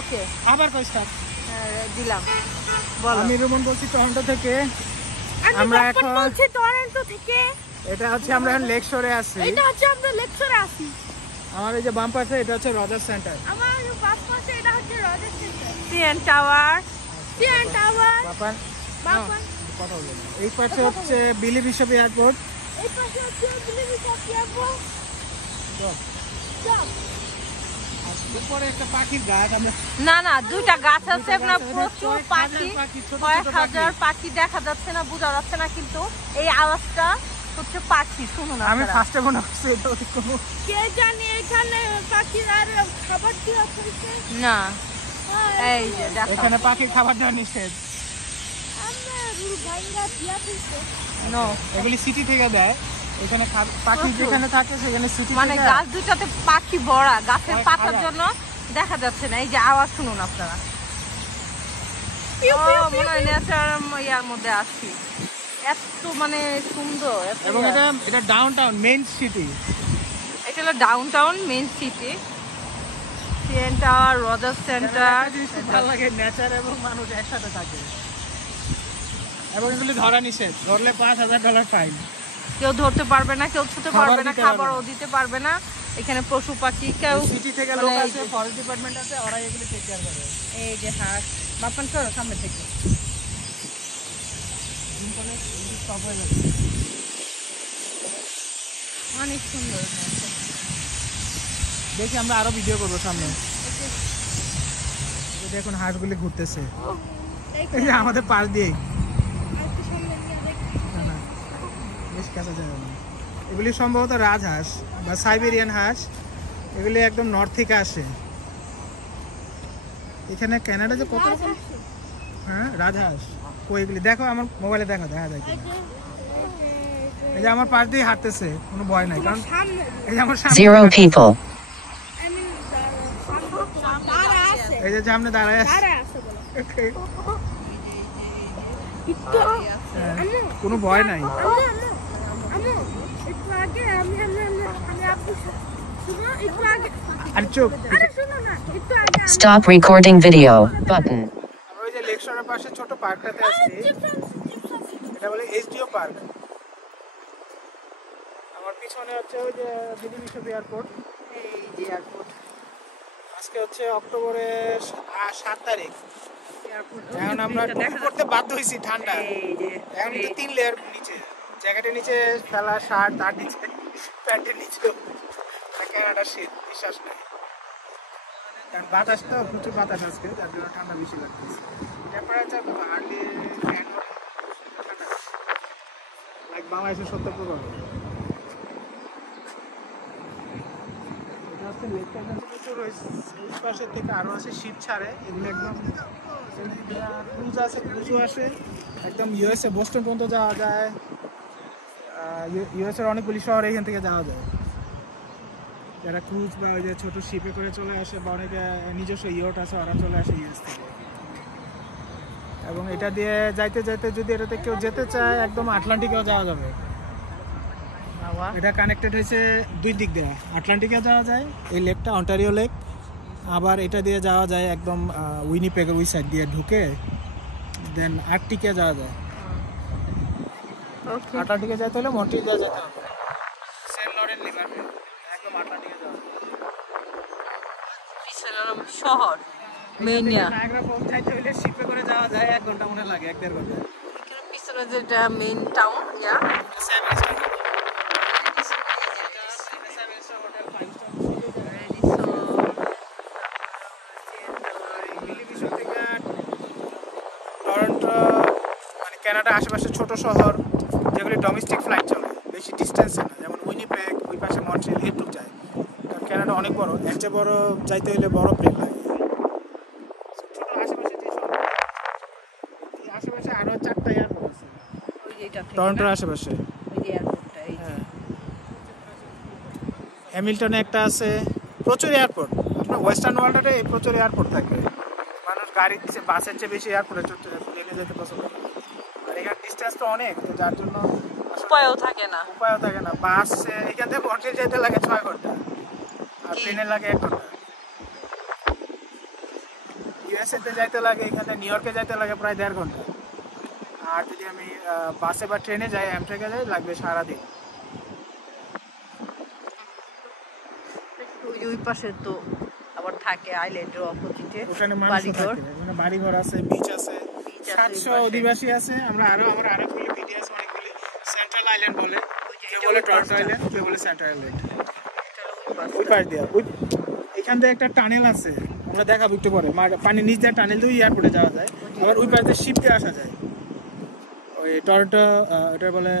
ওকে আবার কই স্টার্ট দিলাম। বলো। আমি রুমন বলছি টরন্টো থেকে। আমরা এখন বলছি টরন্টো থেকে। এটা হচ্ছে আমরা এখন লেক শোরে আছি। এটা হচ্ছে আমরা লেক শোরে আছি। আমার এই যে বাম পাশে এটা হচ্ছে রজার সেন্টার। আমার বাম পাশে এটা হচ্ছে Roger centre. CN tower. CN tower. Bapan কথা বলুন। এই পাশে হচ্ছে বিলি বিশপ এয়ারপোর্ট। এই পাশে হচ্ছে বিলি বিশপ এয়ারপোর্ট। উপরে একটা পাখির গাছ। আমরা না দুইটা গাছ আছে, আপনার প্রচুর পাখি, কয়েক হাজার পাখি দেখা যাচ্ছে না, বোঝা যাচ্ছে না, কিন্তু এই আওয়াজটা হচ্ছে পাখি। শুনুন, আমি ফার্স্টে মনে করছি এটা কোনো কে জানি এখানে পাখির আর খাবার দেওয়া হচ্ছে না। এই যে দেখো এখানে পাখির খাবার দেওয়া নিষেধ। আমরা ভাইঙ্গা দিয়া দিছে। নো, এগুলি সিটি থেকে দেয়। এখানে পাখি যেখানে থাকে সেখানে সিটি মানে গাছ দুইটাতে পাখি ভরা, গাছের পাতার জন্য দেখা যাচ্ছে না। এই যে আওয়াজ শুনুন আপনারা। মনে হয় নেচার ইয়ার মধ্যে আসছি, এত মানে সুন্দর। এবং এটা ডাউনটাউন মেইন সিটি। এটা হলো downtown main city. CN tower, Roger centre. ভালো লাগে, নেচার এবং মানুষ একসাথে থাকে। এবং এগুলি ধরা নিষেধ, ধরলে $5,000 ফাইন। কেউ ধরতে পারবে না, কেউ ছুতে পারবে না, খাবারও দিতে পারবে না। এখানে পশু পাখি কেউ সিটি থেকে লোক আছে, ফরেস্ট ডিপার্টমেন্ট আছে, ওরা এগুলি টেক কেয়ার করে। এই যে হাঁস বাপান সরো সামনে থেকে। অনেক সুন্দর। দেখি আমরা আরো ভিডিও করবো সামনে। দেখুন হাঁসগুলি ঘুরতেছে আমাদের পাশ দিয়ে। বেশ কাছে যায় না। এগুলি সম্ভবত রাজহাঁস বা সাইবেরিয়ান হাঁস। এগুলি একদম নর্থ থেকে আসে। এখানে কানাডা যে কত রকম, হ্যাঁ রাজহাঁস। ওইগুলি দেখো আমার মোবাইলে, দেখা যায় কিনা। এই যে আমার পাশ দিয়ে হাঁটতেছে, কোনো ভয় নাই, কারণ এই যে আমার সামনে এই যে সামনে দাঁড়ায় আছে, কোনো ভয় নাই। Stop recording video button. ওই যে লেকশোরের পাশে ছোট পার্কটাতে আছি, এটা বলে এইচডিও পার্ক। আমার পিছনে হচ্ছে ওই যে বিলি বিশপ এয়ারপোর্ট। এই যে এয়ারপোর্ট। আজকে হচ্ছে অক্টোবরের 7 তারিখ। এখন আমরা টুপি পরতে বাধ্য হয়েছি ঠান্ডা। এখন তো 3 লেয়ার নিচে, জ্যাকেটের নিচে ফেলা শার্ট, তার নিচে প্যান্টের নিচে কানাডার শীত, বিশ্বাস নাই। কারণ বাতাস তো প্রচুর বাতাস আজকে, যার জন্য ঠান্ডা বেশি লাগতেছে। টেম্পারেচার তো হার্ডলি লাইক বাংলাদেশে 70 প্রচুর। পাশের থেকে আরো আছে, শীত ছাড়ে এগুলো একদম ক্রুজ আছে, ক্রুজও আসে একদম ইউএসএ বোস্টন পর্যন্ত যাওয়া যায়। ইউএসএর অনেকগুলি শহরে এখান থেকে যাওয়া যায়। যারা ক্রুজ বা ওই যে ছোটো শিপে করে চলে আসে, বা অনেকে নিজস্ব ইয়ট আছে, ওরা চলে আসে ইউএস থেকে। এবং এটা দিয়ে যাইতে যাইতে যদি এটাতে কেউ যেতে চায়, একদম আটলান্টিকেও যাওয়া যাবে। এটা কানেক্টেড হয়েছে দুই দিক দিয়ে, আটলান্টিকে যাওয়া যায়, এই লেকটা অন্টারিও লেক। আবার এটা দিয়ে যাওয়া যায় একদম উইনিপেগের ওই সাইড দিয়ে ঢুকে, দেন আর্কটিকে যাওয়া যায়। আটলান্টিকে যেতে হলে মন্ট্রিলে যেতে হবে, সেন্ট লরেন্স রিভার একদম আটলান্টিকে যাওয়া যায়। শহর মেইনিয়া নায়াগ্রা ফলস যাইতে হলে শিপে করে যাওয়া যায়, 1 ঘন্টা মনে লাগে, 1-1.5 ঘন্টা। এখানে পিছনে যেটা মেইন টাউন, ইয়া টরন্টো মানে কানাডা আশেপাশে ছোট শহর যেগুলি ডোমেস্টিক ফ্লাইট চলে, বেশি ডিস্টেন্সে না, যেমন উইনিপেগ, ওই পাশে মন্ট্রিয়াল, এটুক যায়। কারণ কানাডা অনেক বড়, এর চেয়ে বড় যাইতে হলে বড় প্লেন লাগে। ছোট আশেপাশে যে শহর, এই আশেপাশে আরও 4টা এয়ারপোর্ট আছে টরন্টোর আশেপাশে। হ্যাঁ, হ্যামিল্টনে একটা আছে, প্রচুর এয়ারপোর্ট। আপনার ওয়েস্টার্ন ওয়ার্ল্ডে প্রচুর এয়ারপোর্ট থাকে। মানুষ গাড়ির চেয়ে, বাসের চেয়ে বেশি এয়ারপোর্টে প্লেনে যেতে পছন্দ করে। আর এখানে ডিস্টেন্স তো অনেক, যার জন্য উপায়ও থাকে না। বাস এখান থেকে মন্ট্রিয়াল যেতে লাগে 6 ঘন্টা, আর প্লেনে লাগে 1 ঘন্টা। ইউএসএতে যাইতে লাগে, এখানে নিউ ইয়র্কে যাইতে লাগে প্রায় 1.5 ঘন্টা। আর যদি আমি বাসে বা ট্রেনে যাই, অ্যামট্রাকে যাই, লাগবে সারাদিন। ওই পাশে তো আবার থাকে আইল্যান্ডের অপোজিটে ওখানে মানুষ থাকে, মানে বাড়িঘর আছে, বিচ আছে, 700 অধিবাসী আছে। আমার আরো ভিডিও আছে অনেকগুলি। সেন্ট্রাল আইল্যান্ড বলে, কেউ বলে টরন্টো আইল্যান্ড, কেউ বলে সেন্ট্রাল আইল্যান্ড। ওই পাশ দিয়ে এখান থেকে একটা টানেল আছে, আমরা দেখাবো একটু পরে। পানির নিচ দিয়ে টানেল দিয়ে এয়ারপোর্টে যাওয়া যায়। আবার ওই পাশ দিয়ে শিপ দিয়ে আসা যায়। ওই টরন্টো, ওটা বলে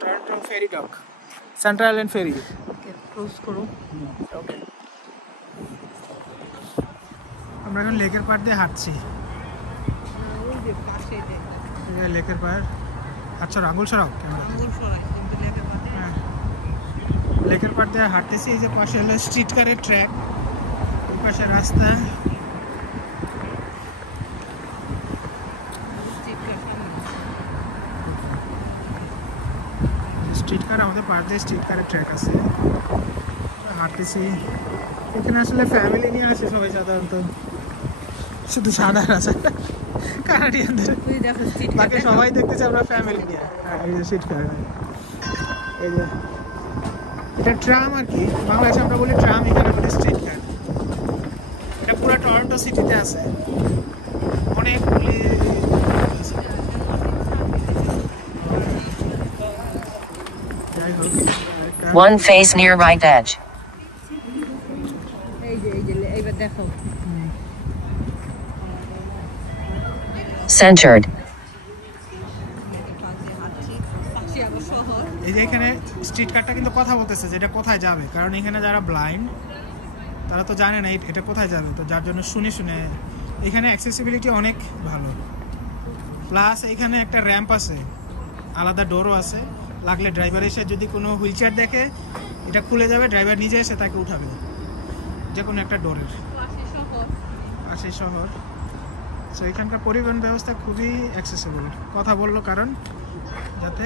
টরন্টো ফেরি ডক, সেন্ট্রাল আইল্যান্ড ফেরি। ক্লোজ করো। ওকে, আমরা এখন লেকের পাড় দিয়ে হাঁটছি। ওই যে পাশে যে লেকের পাড় আচ্ছা, আঙুল সরাও আঙ্গুল সরাই, কিন্তু লেকের পাশে লেকের পাড় দিয়ে হাঁটতেছি। এই যে পাশে হলো স্ট্রিট কারের ট্র্যাক, ওই পাশে রাস্তা। স্ট্রিট কার আমাদের পাড় দিয়ে স্ট্রিট কারের ট্র্যাক আছে, হাঁটতেছি। এখানে আসলে ফ্যামিলি নিয়ে আসে সবাই সাধারণত, শুধু সাদা আছে কানাডিয়ানদের, বাকি সবাই দেখতেছে আমরা ফ্যামিলি নিয়ে। এই যে স্ট্রিট কার, এই যে এটা ট্রাম আর কি, বাংলাদেশে আমরা বলি ট্রাম, এখানে বলি স্ট্রিট কার। এটা পুরো টরন্টো সিটিতে আছে, অনেকগুলি। One face near right edge. এই যে এইবার দেখো Centered. এই যে এখানে স্ট্রিট কারটা কিন্তু কথা বলতেছে যে এটা কোথায় যাবে, কারণ এখানে যারা ব্লাইন্ড তারা তো জানে না এটা কোথায় যাবে, তো যার জন্য শুনে শুনে। এখানে অ্যাক্সেসিবিলিটি অনেক ভালো, প্লাস এখানে একটা র্যাম্প আছে, আলাদা ডোরও আছে। লাগলে ড্রাইভার এসে যদি কোনো হুইল চেয়ার দেখে, এটা খুলে যাবে, ড্রাইভার নিজে এসে তাকে উঠাবে যে কোনো একটা ডোরের। পাশে শহর, সো এখানকার পরিবহন ব্যবস্থা খুবই অ্যাক্সেসিবল। কথা বললো কারণ যাতে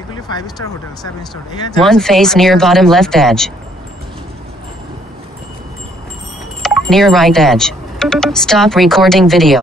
এগুলি 5 star hotel, 7 star. One face near bottom left edge. Near right edge. Stop recording video.